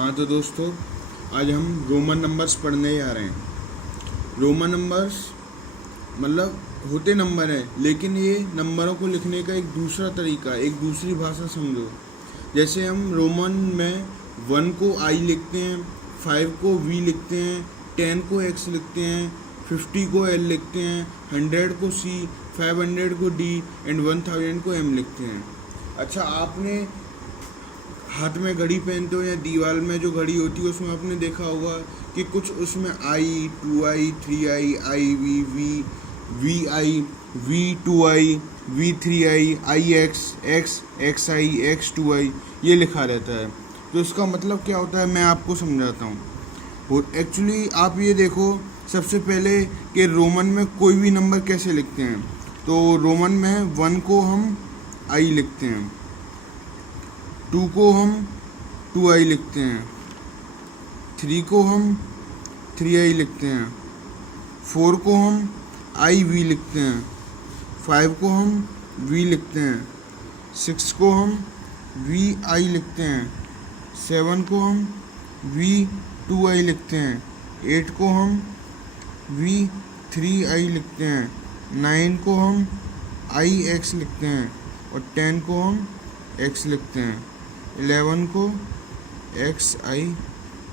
हाँ तो दोस्तों, आज हम रोमन नंबर्स पढ़ने जा रहे हैं। रोमन नंबर्स मतलब होते नंबर हैं, लेकिन ये नंबरों को लिखने का एक दूसरा तरीका, एक दूसरी भाषा समझो। जैसे हम रोमन में 1 को आई लिखते हैं, 5 को वी लिखते हैं, 10 को एक्स लिखते हैं, 50 को एल लिखते हैं, 100 को सी, 500 को डी एंड 1000 को एम लिखते हैं। अच्छा, आपने हाथ में घड़ी पहनते हो या दीवार में जो घड़ी होती है उसमें आपने देखा होगा कि कुछ उसमें I, 2i, 3i, I V I, V2i, V3i, IX, XI, X2i ये लिखा रहता है। तो इसका मतलब क्या होता है मैं आपको समझाता हूँ। और एक्चुअली आप ये देखो सबसे पहले कि रोमन में कोई भी नंबर कैसे लिखते हैं। तो रोमन में 1 को हम आई लिखते हैं, 2 को हम 2i लिखते हैं, 3 को हम 3i लिखते हैं, 4 को हम IV लिखते हैं, 5 को हम V लिखते हैं, 6 को हम VI लिखते हैं, 7 को हम V2i लिखते हैं, 8 को हम V3i लिखते हैं, 9 को हम IX लिखते हैं और 10 को हम X लिखते हैं, 11 को XI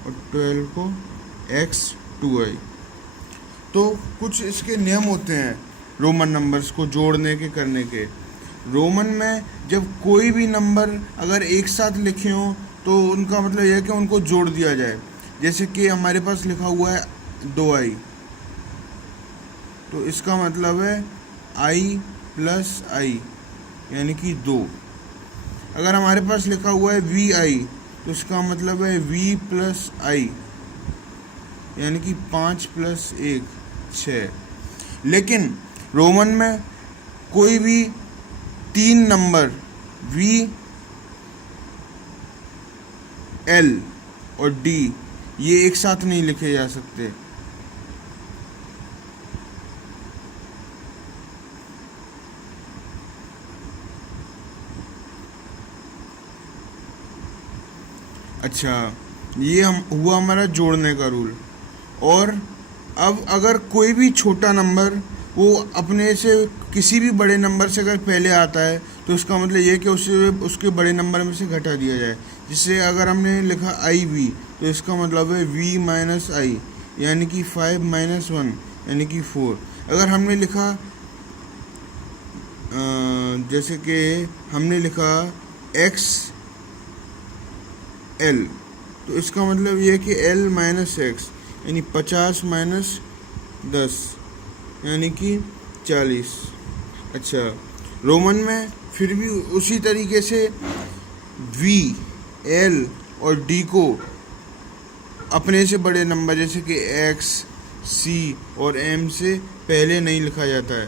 और 12 को X2i। तो कुछ इसके नियम होते हैं रोमन नंबर्स को जोड़ने के, करने के। रोमन में जब कोई भी नंबर अगर एक साथ लिखे हों तो उनका मतलब यह है कि उनको जोड़ दिया जाए। जैसे कि हमारे पास लिखा हुआ है 2i, तो इसका मतलब है i प्लस i यानी कि 2। अगर हमारे पास लिखा हुआ है VI तो इसका मतलब है V प्लस I यानी कि 5 प्लस 1 6। लेकिन रोमन में कोई भी 3 नंबर V, L और D ये एक साथ नहीं लिखे जा सकते। अच्छा, ये हम हुआ हमारा जोड़ने का रूल। और अब अगर कोई भी छोटा नंबर वो अपने से किसी भी बड़े नंबर से अगर पहले आता है तो इसका मतलब ये है कि उसे उसके बड़े नंबर में से घटा दिया जाए। जिससे अगर हमने लिखा IV तो इसका मतलब है V माइनस I यानी कि 5 माइनस 1 यानी कि 4। अगर हमने लिखा जैसे कि हमने लिखा XL तो इसका मतलब ये है कि L माइनस X यानी 50 माइनस 10 यानी कि 40। अच्छा, रोमन में फिर भी उसी तरीके से V, L और D को अपने से बड़े नंबर जैसे कि X, C और M से पहले नहीं लिखा जाता है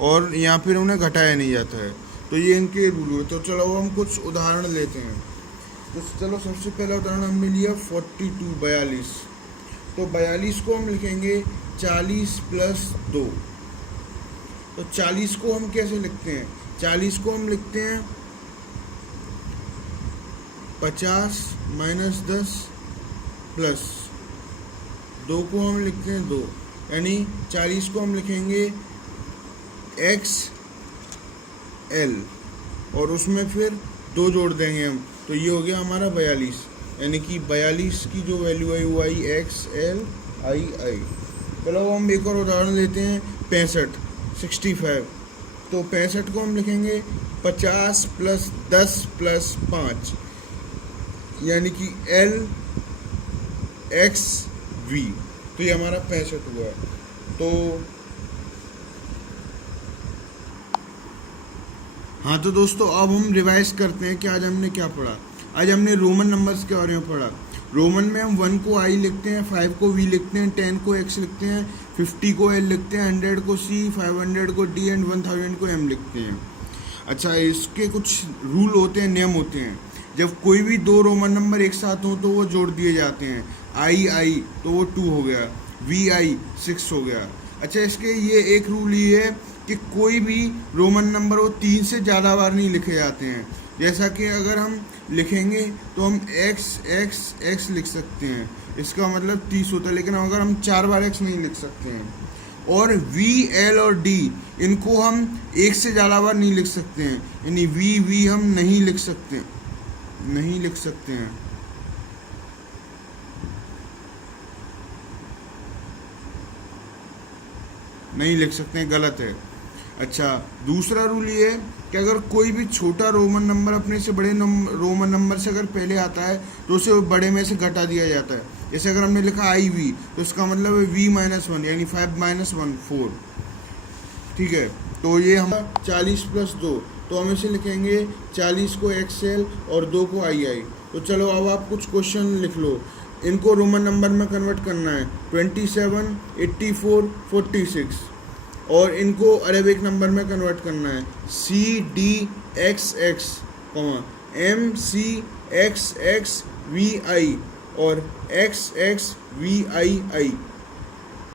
और यहाँ फिर उन्हें घटाया नहीं जाता है। तो ये इनके रूल हुए। तो चलो हम कुछ उदाहरण लेते हैं। तो चलो सबसे पहला उदाहरण हमने लिया 42 तो 42 को हम लिखेंगे 40 प्लस 2। तो 40 को हम कैसे लिखते हैं? 40 को हम लिखते हैं 50 माइनस 10 प्लस 2 को हम लिखते हैं 2 यानी 40 को हम लिखेंगे XL और उसमें फिर 2 जोड़ देंगे हम, तो ये हो गया हमारा 42 यानी कि 42 की जो वैल्यू आई वो आई XLII। चलो हम एक और उदाहरण लेते हैं 65 तो 65 को हम लिखेंगे 50 प्लस 10 प्लस 5 यानी कि LXV। तो ये हमारा 65 हुआ। तो हाँ तो दोस्तों, अब हम रिवाइज करते हैं कि आज हमने क्या पढ़ा। आज हमने रोमन नंबर्स के बारे में पढ़ा। रोमन में हम 1 को I लिखते हैं, 5 को V लिखते हैं, 10 को X लिखते हैं, 50 को L लिखते हैं, 100 को C, 500 को D एंड 1000 को M लिखते हैं। अच्छा, इसके कुछ रूल होते हैं, नियम होते हैं। जब कोई भी 2 रोमन नंबर एक साथ हो तो वो जोड़ दिए जाते हैं। I तो वो 2 हो गया, VI 6 हो गया। अच्छा, इसके ये एक रूल ये है कि कोई भी रोमन नंबर वो 3 से ज़्यादा बार नहीं लिखे जाते हैं। जैसा कि अगर हम लिखेंगे तो हम x x x लिख सकते हैं, इसका मतलब 30 होता है, लेकिन अगर हम 4 बार x नहीं लिख सकते हैं। और V L और D इनको हम एक से ज़्यादा बार नहीं लिख सकते हैं, यानी V हम नहीं लिख सकते हैं। नहीं लिख सकते हैं, गलत है। अच्छा, दूसरा रूल ये है कि अगर कोई भी छोटा रोमन नंबर अपने से बड़े रोमन नंबर से अगर पहले आता है तो उसे बड़े में से घटा दिया जाता है। जैसे अगर हमने लिखा IV तो इसका मतलब है V-1 यानी 5-1 4। ठीक है, तो ये हम 40 + 2, तो हम इसे लिखेंगे 40 को XL और 2 को II। तो चलो अब आप कुछ क्वेश्चन लिख लो, इनको रोमन नंबर में कन्वर्ट करना है 27, 84, 46, और इनको अरेबिक नंबर में कन्वर्ट करना है CDXX, MCXXVI और XXVII।